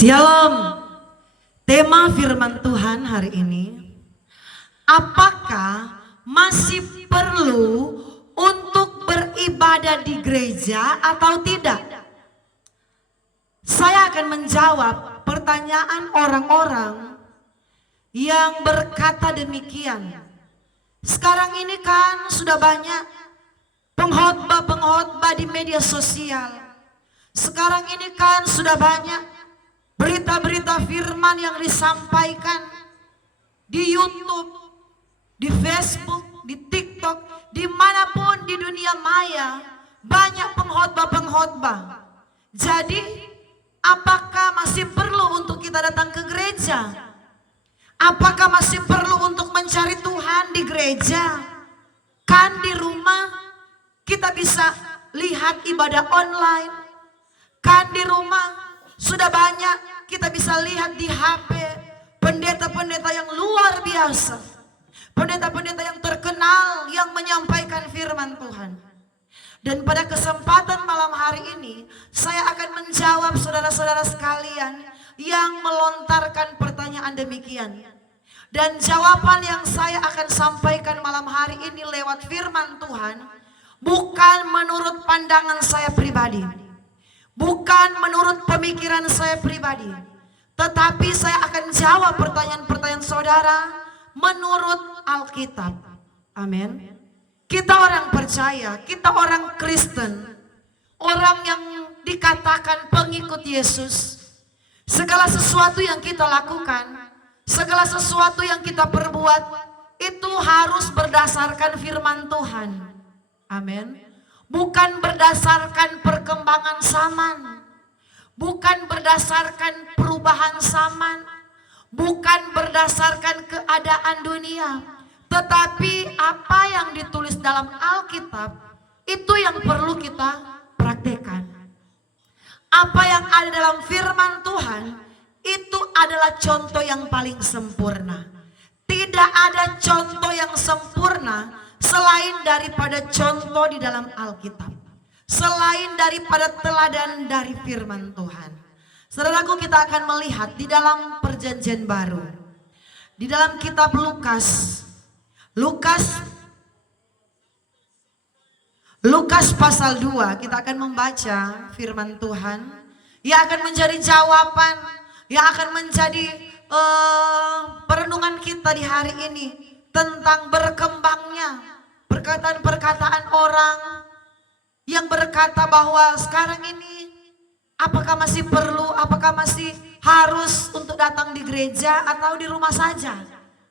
Shalom. Tema firman Tuhan hari ini, apakah masih perlu untuk beribadah di gereja atau tidak? Saya akan menjawab pertanyaan orang-orang yang berkata demikian. Sekarang ini kan sudah banyak pengkhotbah-pengkhotbah di media sosial. Sekarang ini kan sudah banyak berita-berita firman yang disampaikan di YouTube, di Facebook, di TikTok, dimanapun di dunia maya, banyak pengkhotbah-pengkhotbah. Jadi, apakah masih perlu untuk kita datang ke gereja? Apakah masih perlu untuk mencari Tuhan di gereja? Kan di rumah kita bisa lihat ibadah online. Kan di rumah sudah banyak kita bisa lihat di HP pendeta-pendeta yang luar biasa. Pendeta-pendeta yang terkenal yang menyampaikan firman Tuhan. Dan pada kesempatan malam hari ini saya akan menjawab saudara-saudara sekalian yang melontarkan pertanyaan demikian. Dan jawaban yang saya akan sampaikan malam hari ini lewat firman Tuhan bukan menurut pandangan saya pribadi. Bukan menurut pemikiran saya pribadi, tetapi saya akan jawab pertanyaan-pertanyaan saudara menurut Alkitab. Amin. Kita orang percaya, kita orang Kristen, orang yang dikatakan pengikut Yesus. Segala sesuatu yang kita lakukan, segala sesuatu yang kita perbuat, itu harus berdasarkan firman Tuhan. Amin. Bukan berdasarkan perkembangan zaman, bukan berdasarkan perubahan zaman, bukan berdasarkan keadaan dunia, tetapi apa yang ditulis dalam Alkitab itu yang perlu kita praktekkan. Apa yang ada dalam firman Tuhan itu adalah contoh yang paling sempurna. Tidak ada contoh yang sempurna selain daripada contoh di dalam Alkitab, selain daripada teladan dari firman Tuhan. Saudaraku, kita akan melihat di dalam perjanjian baru, di dalam kitab Lukas pasal 2, kita akan membaca firman Tuhan yang akan menjadi jawaban, yang akan menjadi perenungan kita di hari ini tentang berkembangnya perkataan-perkataan orang yang berkata bahwa sekarang ini apakah masih perlu, apakah masih harus untuk datang di gereja atau di rumah saja.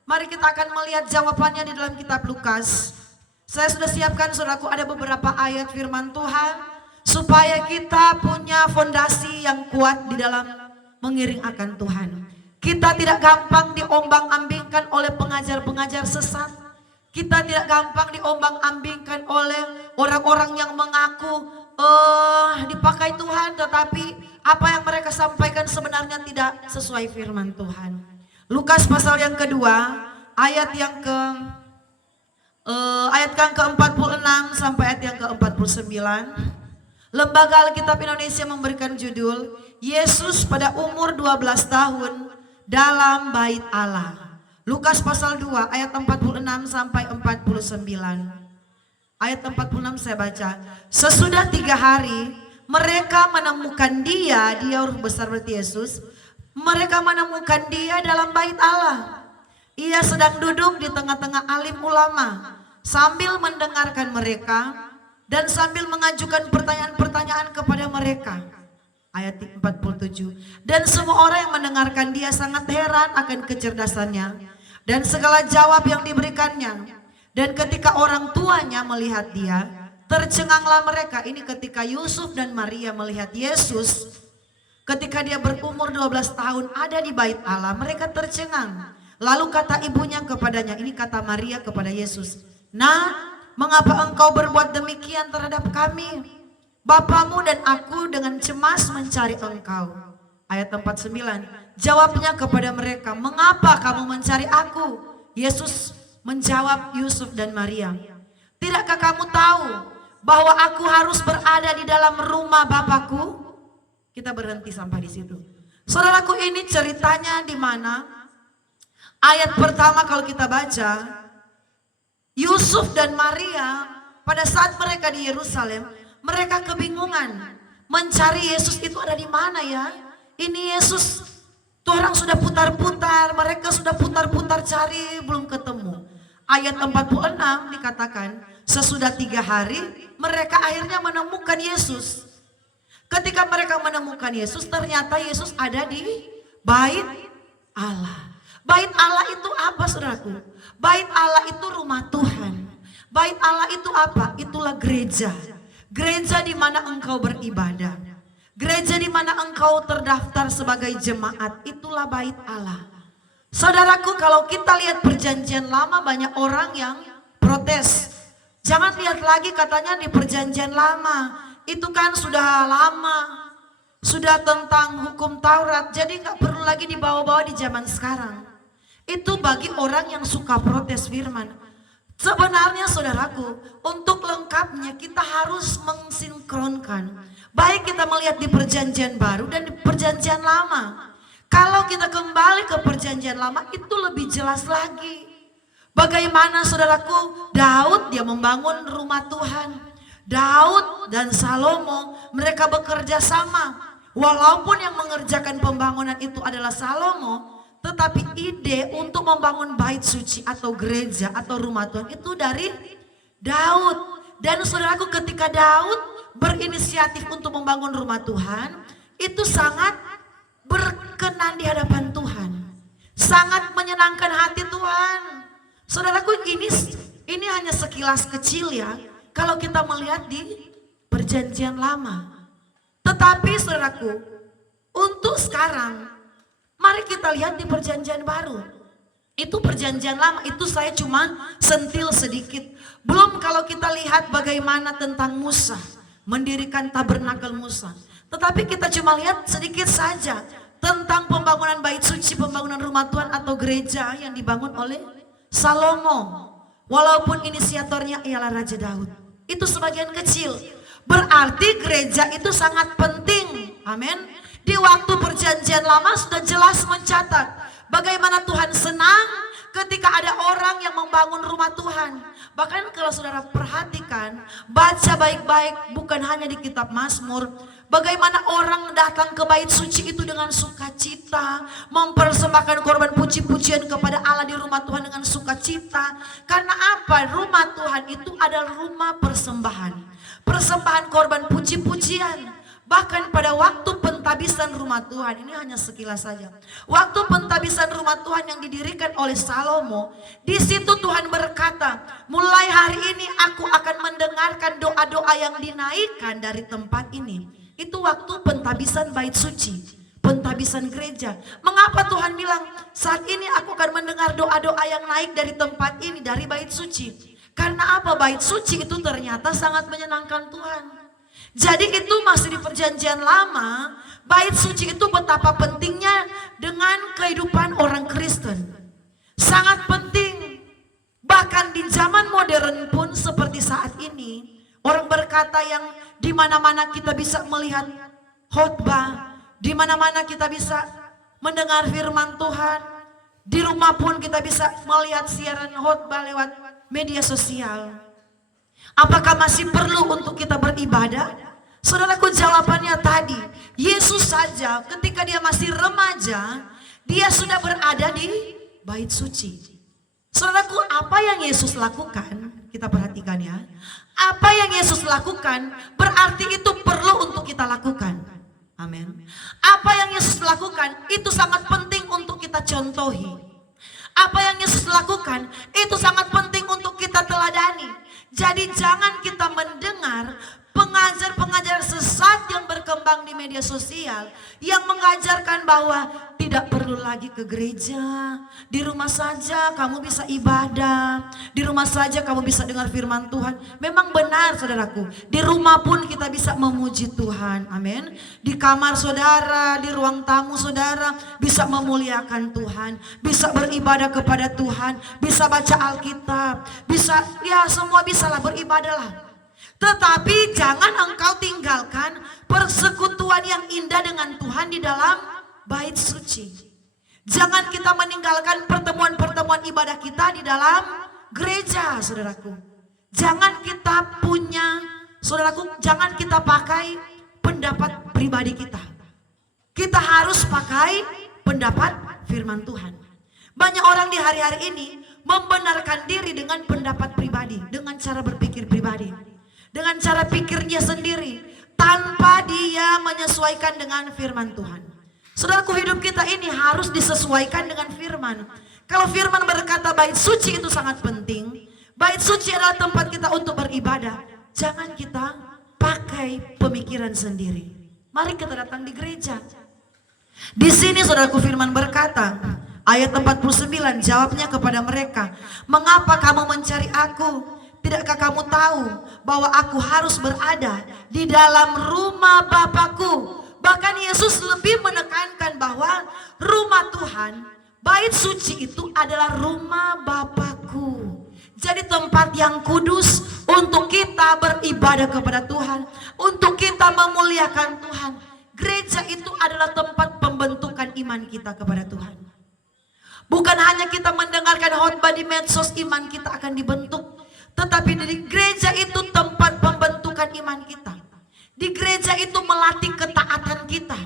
Mari kita akan melihat jawabannya di dalam kitab Lukas. Saya sudah siapkan saudaraku ada beberapa ayat firman Tuhan supaya kita punya fondasi yang kuat di dalam mengiring akan Tuhan. Kita tidak gampang diombang-ambingkan oleh pengajar-pengajar sesat. Kita tidak gampang diombang-ambingkan oleh orang-orang yang mengaku dipakai Tuhan, tetapi apa yang mereka sampaikan sebenarnya tidak sesuai firman Tuhan. Lukas pasal yang kedua, ayat yang ke-46 sampai ayat yang ke-49. Lembaga Alkitab Indonesia memberikan judul Yesus pada umur 12 tahun dalam bait Allah. Lukas pasal 2 ayat 46 sampai 49. Ayat 46 saya baca. Sesudah 3 hari mereka menemukan dia huruf besar berarti Yesus. Mereka menemukan dia dalam bait Allah. Ia sedang duduk di tengah-tengah alim ulama sambil mendengarkan mereka dan sambil mengajukan pertanyaan-pertanyaan kepada mereka. Ayat 47. Dan semua orang yang mendengarkan dia sangat heran akan kecerdasannya dan segala jawab yang diberikannya. Dan ketika orang tuanya melihat dia, tercenganglah mereka. Ini ketika Yusuf dan Maria melihat Yesus, ketika dia berumur 12 tahun ada di bait Allah, mereka tercengang. Lalu kata ibunya kepadanya, ini kata Maria kepada Yesus, "Nah, mengapa engkau berbuat demikian terhadap kami? Bapamu dan aku dengan cemas mencari engkau." Ayat 49. Jawabnya kepada mereka, "Mengapa kamu mencari aku?" Yesus menjawab Yusuf dan Maria, "Tidakkah kamu tahu bahwa aku harus berada di dalam rumah Bapakku?" Kita berhenti sampai di situ. Saudaraku, ini ceritanya di mana ayat pertama kalau kita baca, Yusuf dan Maria pada saat mereka di Yerusalem, mereka kebingungan mencari Yesus itu ada di mana ya? Ini Yesus, tuh orang sudah putar-putar, mereka sudah putar-putar cari belum ketemu. Ayat 46 dikatakan, sesudah 3 hari mereka akhirnya menemukan Yesus. Ketika mereka menemukan Yesus, ternyata Yesus ada di bait Allah. Bait Allah itu apa, saudaraku? Bait Allah itu rumah Tuhan. Bait Allah itu apa? Itulah gereja. Gereja di mana engkau beribadah. Gereja di mana engkau terdaftar sebagai jemaat. Itulah bait Allah. Saudaraku, kalau kita lihat perjanjian lama, banyak orang yang protes. Jangan lihat lagi katanya di perjanjian lama. Itu kan sudah lama. Sudah tentang hukum Taurat. Jadi gak perlu lagi dibawa-bawa di zaman sekarang. Itu bagi orang yang suka protes firman. Sebenarnya saudaraku, untuk lengkapnya kita harus mensinkronkan. Baik kita melihat di perjanjian baru dan di perjanjian lama. Kalau kita kembali ke perjanjian lama itu lebih jelas lagi. Bagaimana saudaraku, Daud dia membangun rumah Tuhan. Daud dan Salomo mereka bekerja sama. Walaupun yang mengerjakan pembangunan itu adalah Salomo, tetapi ide untuk membangun bait suci atau gereja atau rumah Tuhan itu dari Daud. Dan saudaraku, ketika Daud berinisiatif untuk membangun rumah Tuhan, itu sangat berkenan di hadapan Tuhan. Sangat menyenangkan hati Tuhan. Saudaraku, ini hanya sekilas kecil ya. Kalau kita melihat di perjanjian lama. Tetapi saudaraku, untuk sekarang, mari kita lihat di perjanjian baru. Itu perjanjian lama, itu saya cuma sentil sedikit. Belum kalau kita lihat bagaimana tentang Musa, mendirikan tabernakel Musa. Tetapi kita cuma lihat sedikit saja tentang pembangunan bait suci, pembangunan rumah Tuhan atau gereja yang dibangun oleh Salomo. Walaupun inisiatornya ialah Raja Daud. Itu sebagian kecil. Berarti gereja itu sangat penting. Amin. Di waktu perjanjian lama sudah jelas mencatat bagaimana Tuhan senang ketika ada orang yang membangun rumah Tuhan. Bahkan kalau saudara perhatikan, baca baik-baik bukan hanya di kitab Mazmur. Bagaimana orang datang ke bait suci itu dengan sukacita, mempersembahkan korban puji-pujian kepada Allah di rumah Tuhan dengan sukacita. Karena apa? Rumah Tuhan itu adalah rumah persembahan. Persembahan korban puji-pujian. Bahkan pada waktu pentabisan rumah Tuhan, ini hanya sekilas saja. Waktu pentabisan rumah Tuhan yang didirikan oleh Salomo, di situ Tuhan berkata, mulai hari ini aku akan mendengarkan doa-doa yang dinaikkan dari tempat ini. Itu waktu pentabisan bait suci, pentabisan gereja. Mengapa Tuhan bilang, saat ini aku akan mendengar doa-doa yang naik dari tempat ini, dari bait suci. Karena apa? Bait suci itu ternyata sangat menyenangkan Tuhan. Jadi itu masih di perjanjian lama, bait suci itu betapa pentingnya dengan kehidupan orang Kristen. Sangat penting. Bahkan di zaman modern pun seperti saat ini, orang berkata yang di mana-mana kita bisa melihat khotbah, di mana-mana kita bisa mendengar firman Tuhan, di rumah pun kita bisa melihat siaran khotbah lewat media sosial. Apakah masih perlu untuk kita beribadah? Saudaraku, jawabannya tadi, Yesus saja ketika dia masih remaja, dia sudah berada di bait suci. Saudaraku, apa yang Yesus lakukan? Kita perhatikan ya. Apa yang Yesus lakukan berarti itu perlu untuk kita lakukan. Amin. Apa yang Yesus lakukan itu sangat penting untuk kita contohi. Apa yang Yesus lakukan itu sangat penting untuk kita teladani. Jadi jangan kita mendengar pengajar-pengajar sesat yang berkembang di media sosial yang mengajarkan bahwa tidak perlu lagi ke gereja, di rumah saja kamu bisa ibadah, di rumah saja kamu bisa dengar firman Tuhan. Memang benar saudaraku, di rumah pun kita bisa memuji Tuhan, amin. Di kamar saudara, di ruang tamu saudara bisa memuliakan Tuhan, bisa beribadah kepada Tuhan, bisa baca Alkitab, bisa ya semua bisalah beribadahlah. Tetapi jangan engkau tinggalkan persekutuan yang indah dengan Tuhan di dalam bait suci. Jangan kita meninggalkan pertemuan-pertemuan ibadah kita di dalam gereja, saudaraku. Jangan kita punya, saudaraku, jangan kita pakai pendapat pribadi kita. Kita harus pakai pendapat firman Tuhan. Banyak orang di hari-hari ini membenarkan diri dengan pendapat pribadi, dengan cara berpikir pribadi, dengan cara pikirnya sendiri, tanpa dia menyesuaikan dengan firman Tuhan. Saudaraku, hidup kita ini harus disesuaikan dengan firman. Kalau firman berkata bait suci itu sangat penting, bait suci adalah tempat kita untuk beribadah, jangan kita pakai pemikiran sendiri. Mari kita datang di gereja. Di sini saudaraku firman berkata, ayat 49, jawabnya kepada mereka, mengapa kamu mencari aku? Tidakkah kamu tahu bahwa aku harus berada di dalam rumah Bapakku? Bahkan Yesus lebih menekankan bahwa rumah Tuhan, bait suci itu adalah rumah Bapakku. Jadi tempat yang kudus untuk kita beribadah kepada Tuhan, untuk kita memuliakan Tuhan. Gereja itu adalah tempat pembentukan iman kita kepada Tuhan. Bukan hanya kita mendengarkan khotbah di medsos, iman kita akan dibentuk. Tetapi di gereja itu tempat pembentukan iman kita. Di gereja itu melatih ketaatan kita.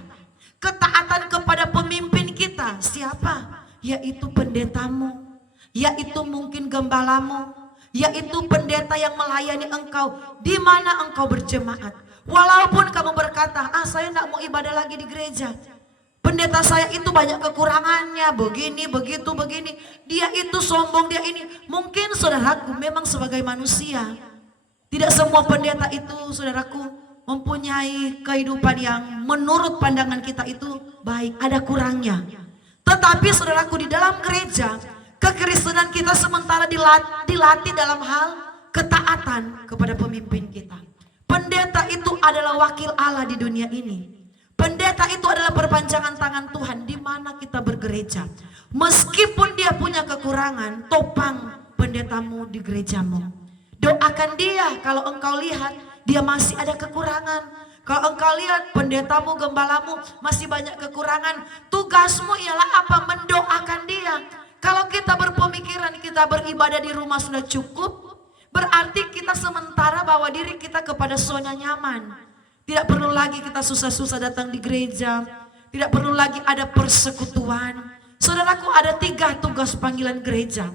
Ketaatan kepada pemimpin kita. Siapa? Yaitu pendetamu. Yaitu mungkin gembalamu. Yaitu pendeta yang melayani engkau. Di mana engkau berjemaat. Walaupun kamu berkata, saya tidak mau ibadah lagi di gereja. Pendeta saya itu banyak kekurangannya, begini, begitu, begini. Dia itu sombong, dia ini. Mungkin saudaraku memang sebagai manusia. Tidak semua pendeta itu, saudaraku, mempunyai kehidupan yang menurut pandangan kita itu baik. Ada kurangnya. Tetapi saudaraku, di dalam gereja, kekristenan kita sementara dilatih dalam hal ketaatan kepada pemimpin kita. Pendeta itu adalah wakil Allah di dunia ini. Pendeta itu adalah perpanjangan tangan Tuhan di mana kita bergereja. Meskipun dia punya kekurangan, topang pendetamu di gerejamu. Doakan dia kalau engkau lihat dia masih ada kekurangan. Kalau engkau lihat pendetamu, gembalamu masih banyak kekurangan, tugasmu ialah apa? Mendoakan dia. Kalau kita berpemikiran kita beribadah di rumah sudah cukup, berarti kita sementara bawa diri kita kepada zona nyaman. Tidak perlu lagi kita susah-susah datang di gereja. Tidak perlu lagi ada persekutuan. Saudaraku, ada 3 tugas panggilan gereja.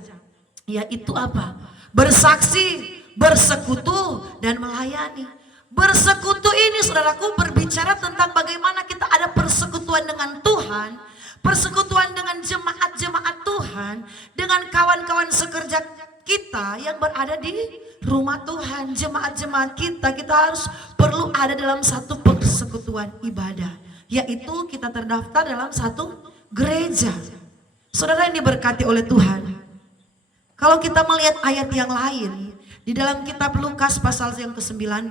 Yaitu apa? Bersaksi, bersekutu, dan melayani. Bersekutu ini saudaraku berbicara tentang bagaimana kita ada persekutuan dengan Tuhan. Persekutuan dengan jemaat-jemaat Tuhan. Dengan kawan-kawan sekerja kita yang berada di rumah Tuhan, jemaat-jemaat kita harus perlu ada dalam satu persekutuan ibadah, yaitu kita terdaftar dalam satu gereja. Saudara yang diberkati oleh Tuhan, kalau kita melihat ayat yang lain di dalam kitab Lukas pasal yang ke-19,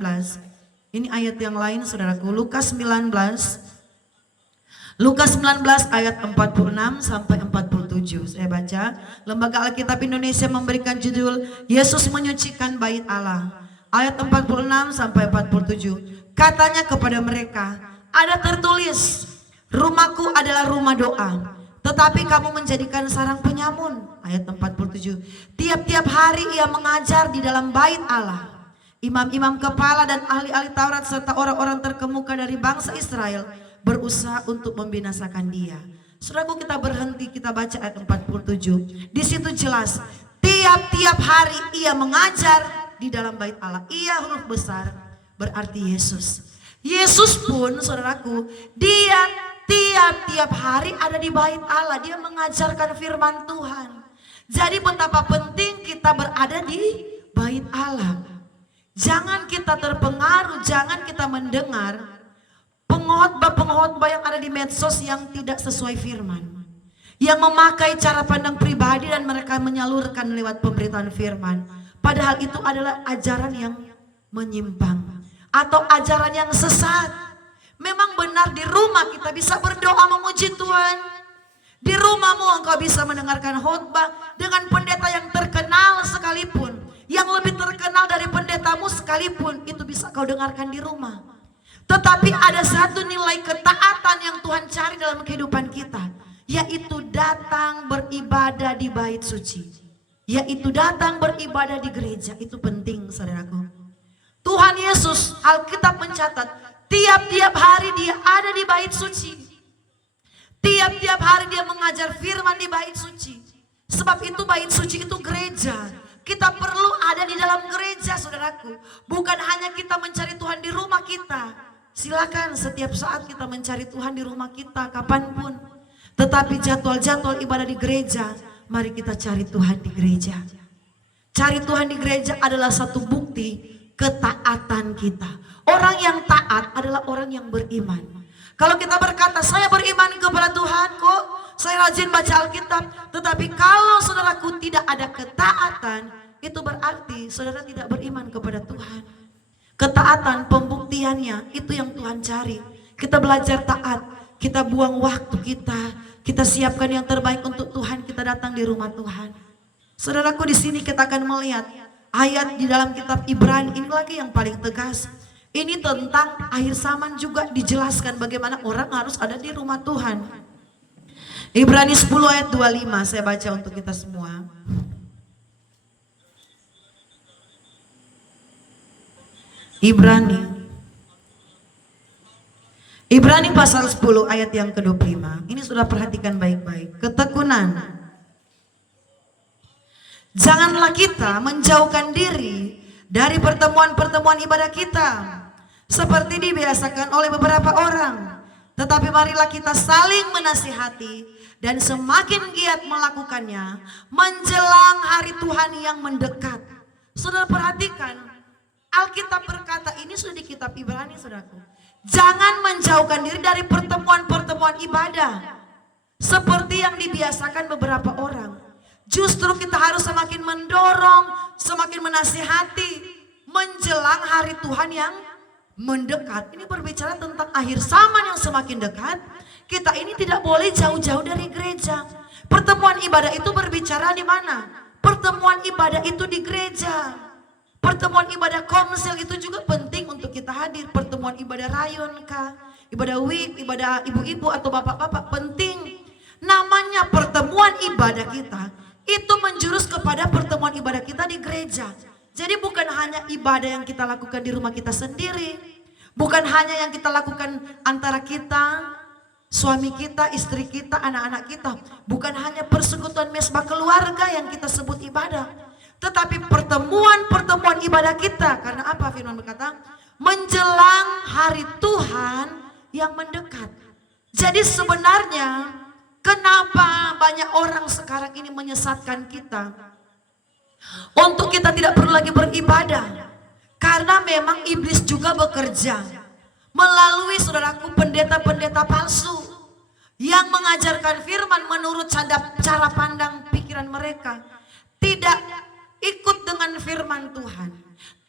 ini ayat yang lain saudaraku, Lukas 19 ayat 46 sampai 47. Saya baca. Lembaga Alkitab Indonesia memberikan judul Yesus menyucikan bait Allah. Ayat 46 sampai 47. Katanya kepada mereka, ada tertulis, rumahku adalah rumah doa, tetapi kamu menjadikan sarang penyamun. Ayat 47. Tiap-tiap hari ia mengajar di dalam bait Allah. Imam-imam kepala dan ahli-ahli Taurat serta orang-orang terkemuka dari bangsa Israel berusaha untuk membinasakan dia. Saudaraku, kita berhenti, kita baca ayat 47. Di situ jelas, tiap-tiap hari ia mengajar di dalam bait Allah. Ia huruf besar berarti Yesus. Yesus pun saudaraku, dia tiap-tiap hari ada di bait Allah. Dia mengajarkan firman Tuhan. Jadi betapa penting kita berada di bait Allah. Jangan kita terpengaruh, jangan kita mendengar pengkhotbah yang ada di medsos yang tidak sesuai firman, yang memakai cara pandang pribadi dan mereka menyalurkan lewat pemberitaan firman, padahal itu adalah ajaran yang menyimpang atau ajaran yang sesat. Memang benar di rumah kita bisa berdoa memuji Tuhan, di rumahmu engkau bisa mendengarkan khotbah dengan pendeta yang terkenal sekalipun, yang lebih terkenal dari pendetamu sekalipun, itu bisa kau dengarkan di rumah. Tetapi ada satu nilai ketaatan yang Tuhan cari dalam kehidupan kita, yaitu datang beribadah di bait suci, yaitu datang beribadah di gereja. Itu penting, saudaraku. Tuhan Yesus, Alkitab mencatat, tiap-tiap hari dia ada di bait suci. Tiap-tiap hari dia mengajar firman di bait suci. Sebab itu bait suci itu gereja. Kita perlu ada di dalam gereja, saudaraku. Bukan hanya kita mencari Tuhan di rumah kita. Silakan setiap saat kita mencari Tuhan di rumah kita, kapanpun. Tetapi jadwal-jadwal ibadah di gereja, mari kita cari Tuhan di gereja. Cari Tuhan di gereja adalah satu bukti ketaatan kita. Orang yang taat adalah orang yang beriman. Kalau kita berkata, saya beriman kepada Tuhan kok, saya rajin baca Alkitab, tetapi kalau saudaraku tidak ada ketaatan, itu berarti saudara tidak beriman kepada Tuhan. Ketaatan pembuktiannya itu yang Tuhan cari. Kita belajar taat, kita buang waktu kita siapkan yang terbaik untuk Tuhan, kita datang di rumah Tuhan. Saudaraku, di sini kita akan melihat ayat di dalam kitab Ibrani, ini lagi yang paling tegas. Ini tentang akhir zaman juga dijelaskan bagaimana orang harus ada di rumah Tuhan. Ibrani 10 ayat 25 saya baca untuk kita semua. Ibrani pasal 10 ayat yang ke-25. Ini sudah perhatikan baik-baik. Ketekunan. Janganlah kita menjauhkan diri dari pertemuan-pertemuan ibadah kita seperti dibiasakan oleh beberapa orang, tetapi marilah kita saling menasihati dan semakin giat melakukannya menjelang hari Tuhan yang mendekat. Saudara perhatikan, Alkitab berkata, ini sudah di kitab Ibrani, saudaraku. Jangan menjauhkan diri dari pertemuan-pertemuan ibadah seperti yang dibiasakan beberapa orang. Justru kita harus semakin mendorong, semakin menasihati menjelang hari Tuhan yang mendekat. Ini berbicara tentang akhir zaman yang semakin dekat. Kita ini tidak boleh jauh-jauh dari gereja. Pertemuan ibadah itu berbicara di mana? Pertemuan ibadah itu di gereja. Pertemuan ibadah komsel itu juga penting untuk kita hadir. Pertemuan ibadah rayon kah, ibadah week, ibadah ibu-ibu atau bapak-bapak, penting. Namanya pertemuan ibadah kita itu menjurus kepada pertemuan ibadah kita di gereja. Jadi bukan hanya ibadah yang kita lakukan di rumah kita sendiri, bukan hanya yang kita lakukan antara kita, suami kita, istri kita, anak-anak kita, bukan hanya persekutuan mesbah keluarga yang kita sebut ibadah, tetapi pertemuan-pertemuan ibadah kita. Karena apa firman berkata? Menjelang hari Tuhan yang mendekat. Jadi sebenarnya kenapa banyak orang sekarang ini menyesatkan kita untuk kita tidak perlu lagi beribadah? Karena memang iblis juga bekerja melalui, saudaraku, pendeta-pendeta palsu yang mengajarkan firman menurut cara pandang pikiran mereka, tidak ikut dengan firman Tuhan,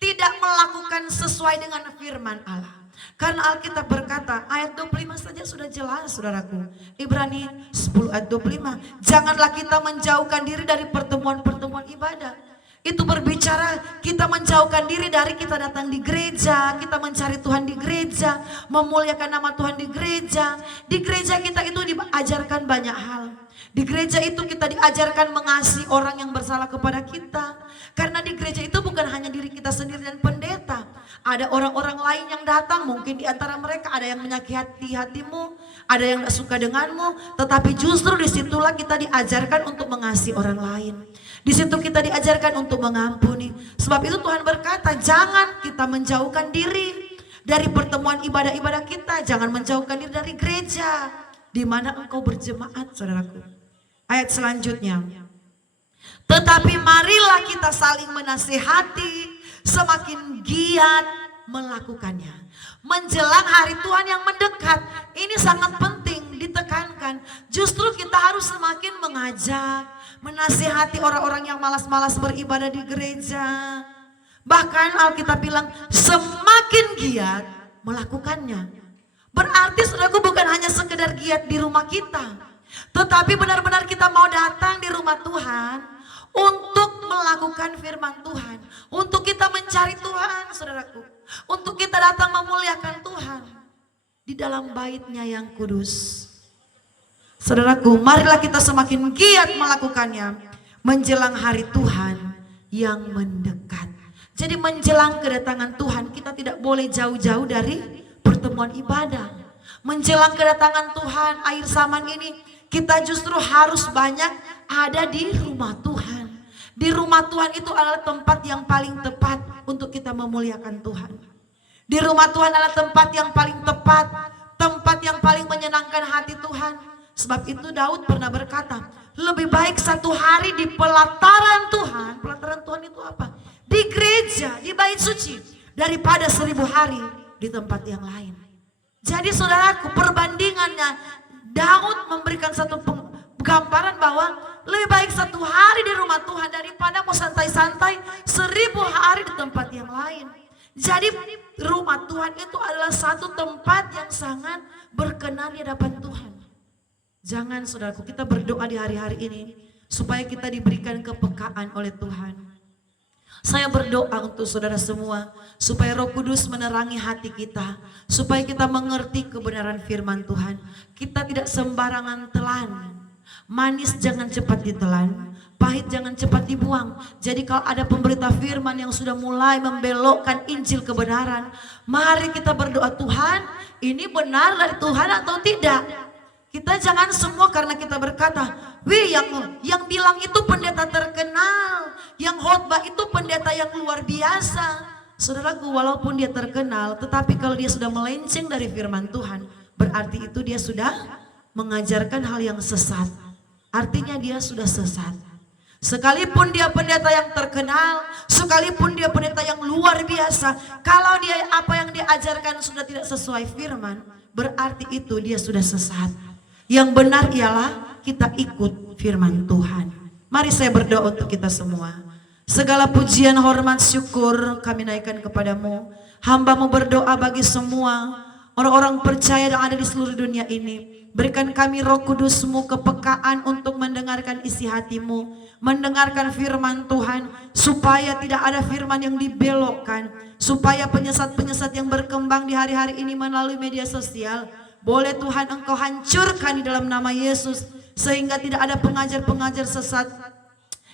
tidak melakukan sesuai dengan firman Allah. Karena Alkitab berkata, ayat 25 saja sudah jelas, saudaraku. Ibrani 10 ayat 25. Janganlah kita menjauhkan diri dari pertemuan-pertemuan ibadah. Itu berbicara kita menjauhkan diri dari kita datang di gereja, kita mencari Tuhan di gereja, memuliakan nama Tuhan di gereja. Di gereja kita itu diajarkan banyak hal. Di gereja itu kita diajarkan mengasihi orang yang bersalah kepada kita. Karena di gereja itu bukan hanya diri kita sendiri dan pendeta. Ada orang-orang lain yang datang, mungkin di antara mereka ada yang menyakiti hatimu, ada yang gak suka denganmu. Tetapi justru disitulah kita diajarkan untuk mengasihi orang lain. Di situ kita diajarkan untuk mengampuni. Sebab itu Tuhan berkata, jangan kita menjauhkan diri dari pertemuan ibadah-ibadah kita. Jangan menjauhkan diri dari gereja di mana engkau berjemaat, saudaraku. Ayat selanjutnya. Tetapi marilah kita saling menasihati, semakin giat melakukannya menjelang hari Tuhan yang mendekat. Ini sangat penting ditekankan. Justru kita harus semakin mengajak, menasihati orang-orang yang malas-malas beribadah di gereja. Bahkan Alkitab bilang semakin giat melakukannya. Berarti saudaraku, bukan hanya sekedar giat di rumah kita, tetapi benar-benar kita mau datang di rumah Tuhan untuk melakukan firman Tuhan, untuk kita mencari Tuhan, saudaraku, untuk kita datang memuliakan Tuhan. di dalam bait-Nya yang kudus. Saudaraku, marilah kita semakin giat melakukannya menjelang hari Tuhan yang mendekat. Jadi menjelang kedatangan Tuhan, kita tidak boleh jauh-jauh dari pertemuan ibadah. Menjelang kedatangan Tuhan akhir zaman ini, kita justru harus banyak ada di rumah Tuhan. Di rumah Tuhan itu adalah tempat yang paling tepat untuk kita memuliakan Tuhan. Di rumah Tuhan adalah tempat yang paling tepat, tempat yang paling menyenangkan hati Tuhan. Sebab itu Daud pernah berkata, lebih baik 1 hari di pelataran Tuhan. Pelataran Tuhan itu apa? Di gereja, di bait suci, daripada 1000 hari di tempat yang lain. Jadi saudaraku, perbandingannya Daud memberikan satu gambaran bahwa lebih baik 1 hari di rumah Tuhan daripada mau santai-santai 1000 hari di tempat yang lain. Jadi rumah Tuhan itu adalah satu tempat yang sangat berkenan di hadapan Tuhan. Jangan saudaraku, kita berdoa di hari-hari ini supaya kita diberikan kepekaan oleh Tuhan. Saya berdoa untuk saudara semua supaya Roh Kudus menerangi hati kita, supaya kita mengerti kebenaran firman Tuhan. Kita tidak sembarangan telan. Manis jangan cepat ditelan, pahit jangan cepat dibuang. Jadi kalau ada pemberita firman yang sudah mulai membelokkan Injil kebenaran, mari kita berdoa, Tuhan, ini benar dari Tuhan atau tidak? Kita jangan semua karena kita berkata, wih yang bilang itu pendeta terkenal, yang khotbah itu pendeta yang luar biasa. Saudaraku, walaupun dia terkenal, tetapi kalau dia sudah melenceng dari firman Tuhan, berarti itu dia sudah mengajarkan hal yang sesat. Artinya dia sudah sesat. Sekalipun dia pendeta yang terkenal, sekalipun dia pendeta yang luar biasa, kalau dia apa yang diajarkan sudah tidak sesuai firman, berarti itu dia sudah sesat. Yang benar ialah kita ikut firman Tuhan. Mari saya berdoa untuk kita semua. Segala pujian, hormat, syukur kami naikkan kepadamu. Hamba-Mu berdoa bagi semua orang-orang percaya yang ada di seluruh dunia ini. Berikan kami Roh Kudus-Mu kepekaan untuk mendengarkan isi hati-Mu, mendengarkan firman Tuhan, supaya tidak ada firman yang dibelokkan, supaya penyesat-penyesat yang berkembang di hari-hari ini melalui media sosial, boleh Tuhan Engkau hancurkan di dalam nama Yesus, sehingga tidak ada pengajar-pengajar sesat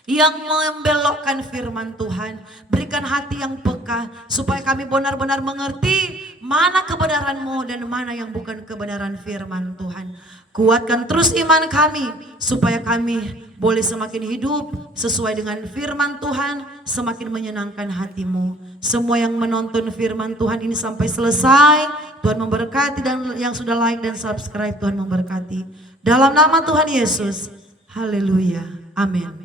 yang membelokkan firman Tuhan. Berikan hati yang peka supaya kami benar-benar mengerti mana kebenaran-Mu dan mana yang bukan kebenaran firman Tuhan. Kuatkan terus iman kami supaya kami boleh semakin hidup sesuai dengan firman Tuhan, semakin menyenangkan hati-Mu. Semua yang menonton firman Tuhan ini sampai selesai, Tuhan memberkati, dan yang sudah like dan subscribe Tuhan memberkati. Dalam nama Tuhan Yesus, haleluya, amin.